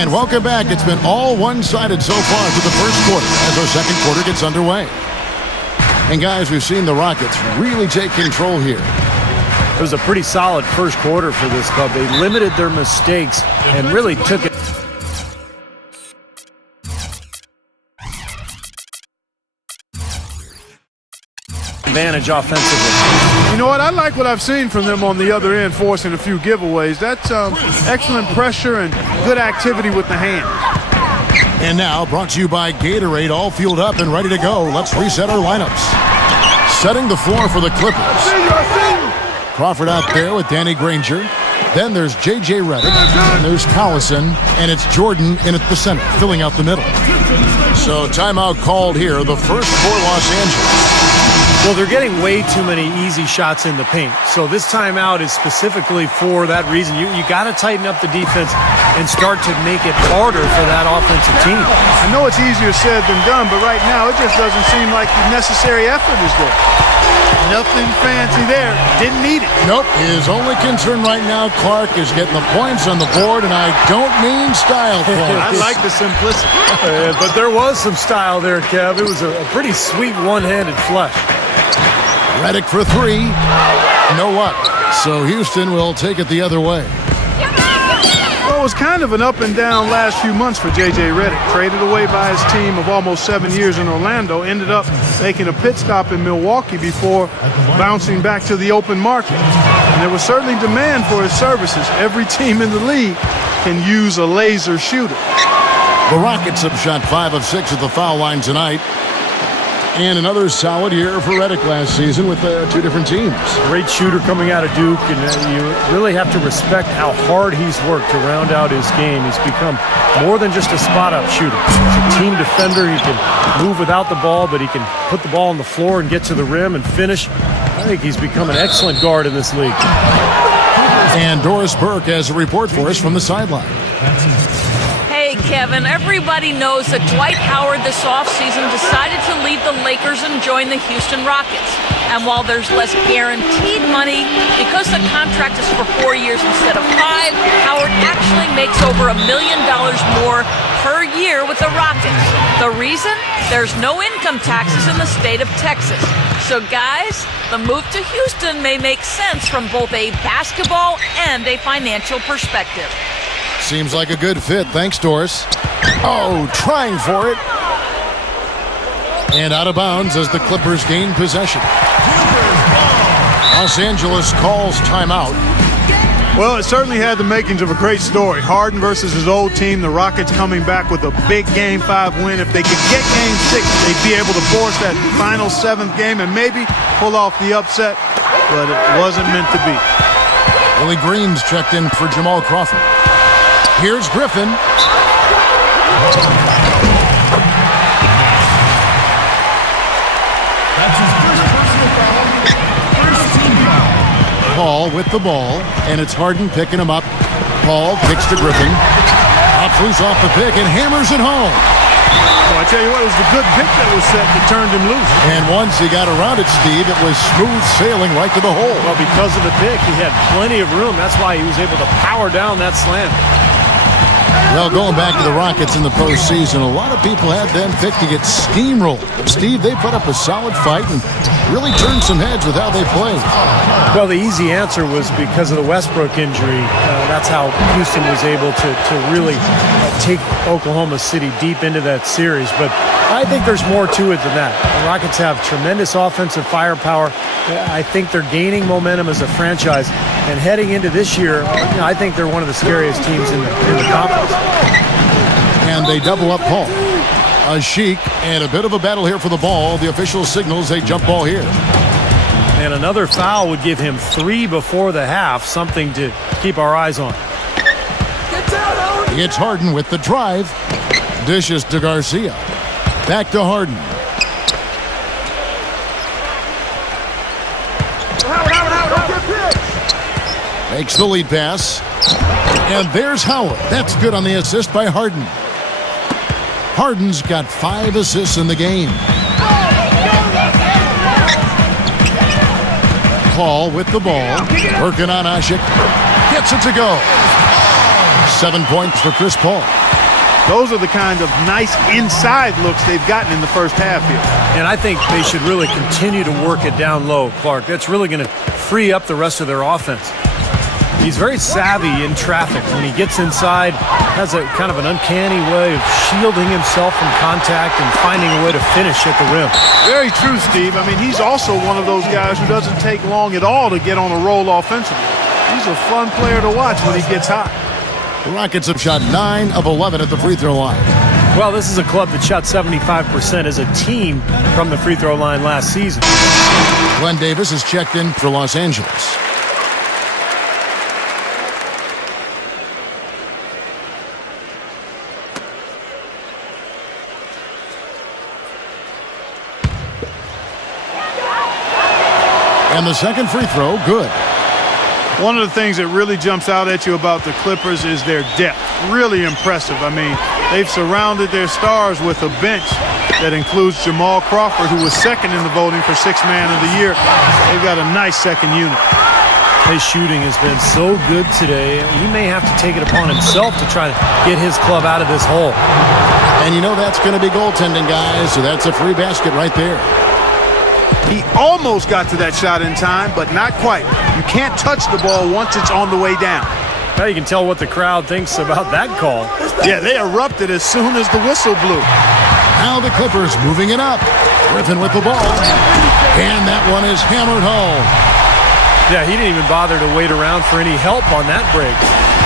And welcome back. It's been all one-sided so far through the first quarter as our second quarter gets underway. And guys, we've seen the Rockets really take control here. It was a pretty solid first quarter for this club. They limited their mistakes and really took it. Advantage offensively. You know what? I like what I've seen from them on the other end, forcing a few giveaways. That's excellent pressure and good activity with the hands. And now, brought to you by Gatorade, all fueled up and ready to go. Let's reset our lineups. Setting the floor for the Clippers. Crawford out there with Danny Granger. Then there's J.J. Redick, and there's Collison, and it's Jordan in at the center, filling out the middle. So timeout called here, the first for Los Angeles. Well, they're getting way too many easy shots in the paint. So this timeout is specifically for that reason. You got to tighten up the defense and start to make it harder for that offensive team. I know it's easier said than done, but right now it just doesn't seem like the necessary effort is there. Nothing fancy there. Didn't need it. Nope. His only concern right now, Clark, is getting the points on the board, and I don't mean style points. I like the simplicity. But there was some style there, Kev. It was a pretty sweet one-handed flush. Redick for three. No what? So Houston will take it the other way. Well, it was kind of an up and down last few months for J.J. Redick. Traded away by his team of almost 7 years in Orlando. Ended up making a pit stop in Milwaukee before bouncing back to the open market. And there was certainly demand for his services. Every team in the league can use a laser shooter. The Rockets have shot 5 of 6 at the foul line tonight. And another solid year for Redick last season with two different teams. Great shooter coming out of Duke, and you really have to respect how hard he's worked to round out his game. He's become more than just a spot-up shooter. He's a team defender. He can move without the ball, but he can put the ball on the floor and get to the rim and finish. I think he's become an excellent guard in this league. And Doris Burke has a report for us from the sideline. Hey, Kevin, everybody knows that Dwight Howard this offseason decided to leave the Lakers and join the Houston Rockets. And while there's less guaranteed money, because the contract is for 4 years instead of 5, Howard actually makes over $1 million more per year with the Rockets. The reason? There's no income taxes in the state of Texas. So, guys, the move to Houston may make sense from both a basketball and a financial perspective. Seems like a good fit. Thanks, Doris. Oh, trying for it. And out of bounds as the Clippers gain possession. Los Angeles calls timeout. Well, it certainly had the makings of a great story. Harden versus his old team, the Rockets coming back with a big Game 5 win. If they could get Game 6, they'd be able to force that final 7th game and maybe pull off the upset, but it wasn't meant to be. Willie Green's checked in for Jamal Crawford. Here's Griffin. That's his first personal foul. First team foul. Paul with the ball, and it's Harden picking him up. Paul kicks to Griffin. Pops loose off the pick and hammers it home. Well, I tell you what, it was the good pick that was set that turned him loose. And once he got around it, Steve, it was smooth sailing right to the hole. Well, because of the pick, he had plenty of room. That's why he was able to power down that slam. Well, going back to the Rockets in the postseason, a lot of people had them picked to get steamrolled. Steve, they put up a solid fight and really turned some heads with how they played. Well, the easy answer was because of the Westbrook injury. That's how Houston was able to really take Oklahoma City deep into that series. But I think there's more to it than that. The Rockets have tremendous offensive firepower. I think they're gaining momentum as a franchise. And heading into this year, I think they're one of the scariest teams in the conference. And they double up Paul. A Sheik and a bit of a battle here for the ball. The official signals a jump ball here. And another foul would give him 3 before the half, something to keep our eyes on. It's Harden with the drive. Dishes to Garcia. Back to Harden. Makes the lead pass. And there's Howard. That's good on the assist by Harden. Harden's got 5 assists in the game. Paul with the ball. Working on Ashik. Gets it to go. 7 points for Chris Paul. Those are the kind of nice inside looks they've gotten in the first half here. And I think they should really continue to work it down low, Clark. That's really going to free up the rest of their offense. He's very savvy in traffic. When he gets inside, has a kind of an uncanny way of shielding himself from contact and finding a way to finish at the rim. Very true, Steve. I mean, he's also one of those guys who doesn't take long at all to get on a roll offensively. He's a fun player to watch when he gets hot. The Rockets have shot 9 of 11 at the free throw line. Well, this is a club that shot 75% as a team from the free throw line last season. Glenn Davis is checked in for Los Angeles. And the second free throw, good. One of the things that really jumps out at you about the Clippers is their depth. Really impressive. I mean, they've surrounded their stars with a bench that includes Jamal Crawford, who was second in the voting for Sixth Man of the Year. They've got a nice second unit. His shooting has been so good today. He may have to take it upon himself to try to get his club out of this hole. And you know that's going to be goaltending, guys, so that's a free basket right there. He almost got to that shot in time, but not quite. You can't touch the ball once it's on the way down. Now you can tell what the crowd thinks about that call. Yeah, they erupted as soon as the whistle blew. Now the Clippers moving it up. Griffin with the ball. And that one is hammered home. Yeah, he didn't even bother to wait around for any help on that break.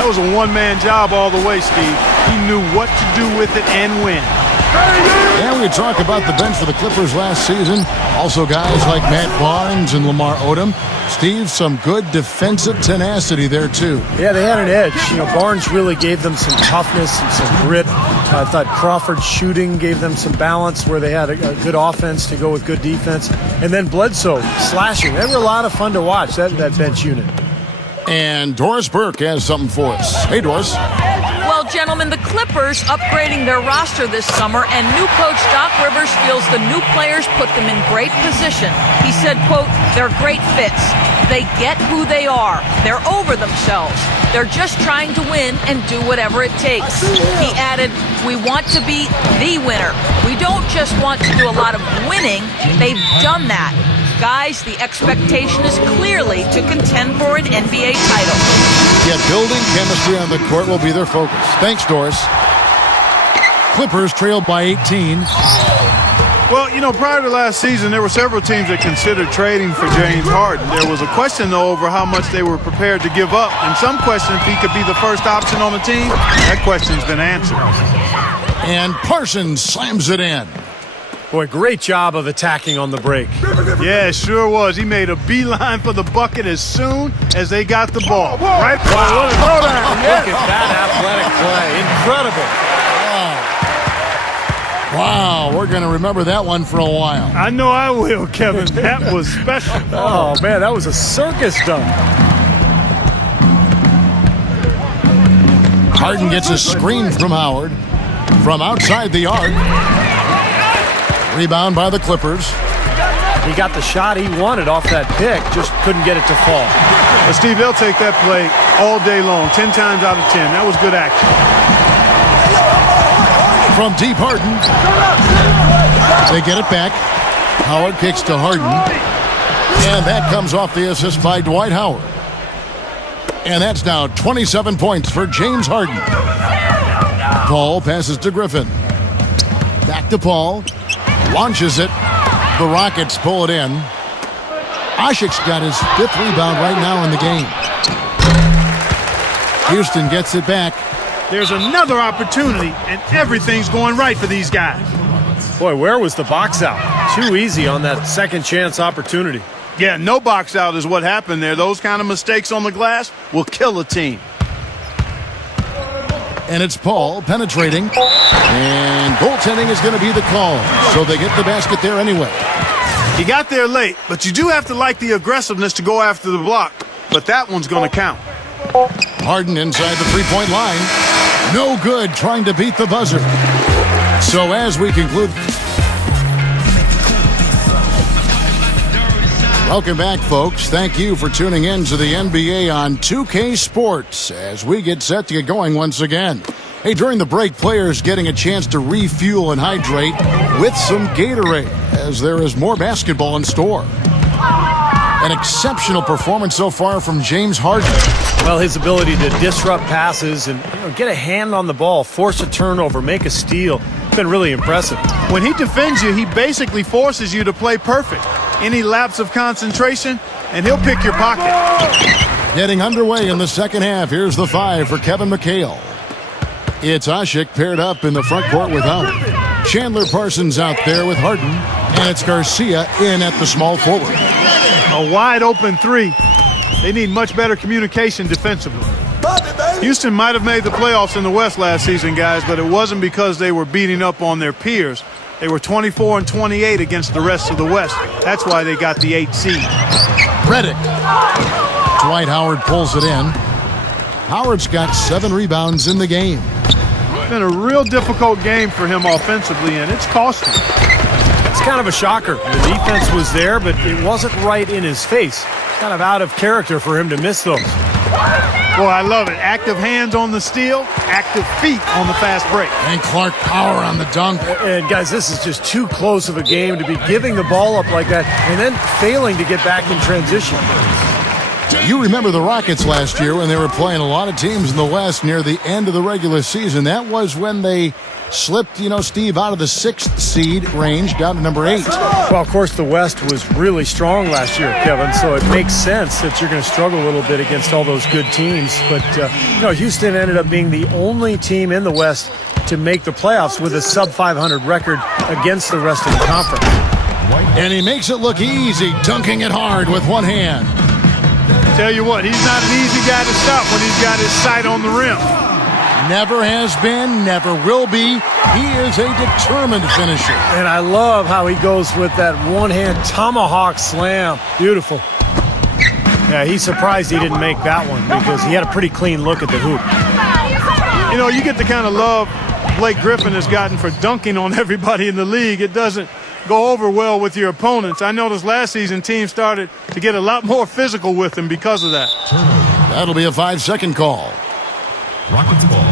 That was a one-man job all the way, Steve. He knew what to do with it and when. And we talk about the bench for the Clippers last season. Also guys like Matt Barnes and Lamar Odom. Steve, some good defensive tenacity there too. Yeah, they had an edge. You know, Barnes really gave them some toughness and some grit. I thought Crawford's shooting gave them some balance where they had a good offense to go with good defense. And then Bledsoe slashing. They were a lot of fun to watch, that bench unit. And Doris Burke has something for us. Hey, Doris. Well, gentlemen, the Clippers upgrading their roster this summer, and new coach Doc Rivers feels the new players put them in great position. He said, quote, they're great fits. They get who they are. They're over themselves. They're just trying to win and do whatever it takes. He added, we want to be the winner. We don't just want to do a lot of winning. They've done that. Guys, the expectation is clearly to contend for an NBA title. Yet building chemistry on the court will be their focus. Thanks, Doris. Clippers trailed by 18. Well, you know, prior to last season, there were several teams that considered trading for James Harden. There was a question, though, over how much they were prepared to give up. And some question if he could be the first option on the team. That question's been answered. And Parsons slams it in. Boy, great job of attacking on the break. Yeah, it sure was. He made a beeline for the bucket as soon as they got the ball. Right? Wow, what a throwdown. Look at that athletic play. Incredible. Wow, we're going to remember that one for a while. I know I will, Kevin. That was special. Oh, man, that was a circus dunk. Harden gets a screen from Howard from outside the arc. Rebound by the Clippers. He got the shot he wanted off that pick, just couldn't get it to fall. But Steve, they'll take that play all day long, 10 times out of 10. That was good action. From deep, Harden. They get it back. Howard kicks to Harden. And that comes off the assist by Dwight Howard. And that's now 27 points for James Harden. Paul passes to Griffin. Back to Paul. Launches it. The Rockets pull it in. Ashik's got his 5th rebound right now in the game. Houston gets it back. There's another opportunity, and everything's going right for these guys. Boy, where was the box out? Too easy on that second chance opportunity. Yeah, no box out is what happened there. Those kind of mistakes on the glass will kill a team. And it's Paul penetrating. And goaltending is going to be the call. So they get the basket there anyway. He got there late, but you do have to like the aggressiveness to go after the block. But that one's going to count. Harden inside the three-point line. No good trying to beat the buzzer. So as we conclude, Welcome back, folks. Thank you for tuning in to the NBA on 2K Sports as we get set to get going once again. Hey, during the break, players getting a chance to refuel and hydrate with some Gatorade as there is more basketball in store. An exceptional performance so far from James Harden. Well, his ability to disrupt passes and get a hand on the ball, force a turnover, make a steal, been really impressive. When he defends you, he basically forces you to play perfect. Any lapse of concentration, and he'll pick your pocket. Getting underway in the second half. Here's the 5 for Kevin McHale. It's Ashik paired up in the front court with Howard. Chandler Parsons out there with Harden. And it's Garcia in at the small forward. A wide open three. They need much better communication defensively. Houston might have made the playoffs in the West last season, guys, but it wasn't because they were beating up on their peers. They were 24-28 against the rest of the West. That's why they got the 8th seed. Redick. Dwight Howard pulls it in. Howard's got 7 rebounds in the game. It's been a real difficult game for him offensively, and it's cost him. It's kind of a shocker. The defense was there, but it wasn't right in his face. Kind of out of character for him to miss those. Boy, I love it. Active hands on the steal, active feet on the fast break. And Clark power on the dunk. And guys, this is just too close of a game to be giving the ball up like that and then failing to get back in transition. You remember the Rockets last year when they were playing a lot of teams in the West near the end of the regular season. That was when they slipped, Steve, out of the 6th seed range down to number 8. Well, of course, the West was really strong last year, Kevin, so it makes sense that you're going to struggle a little bit against all those good teams. But, Houston ended up being the only team in the West to make the playoffs with a sub-500 record against the rest of the conference. And he makes it look easy, dunking it hard with one hand. Tell you what, he's not an easy guy to stop when he's got his sight on the rim. Never has been, never will be. He is a determined finisher. And I love how he goes with that one-hand tomahawk slam. Beautiful. Yeah, he's surprised he didn't make that one because he had a pretty clean look at the hoop. You get the kind of love Blake Griffin has gotten for dunking on everybody in the league. It doesn't go over well with your opponents. I noticed last season teams started to get a lot more physical with him because of that. That'll be a 5-second call. Rockets ball.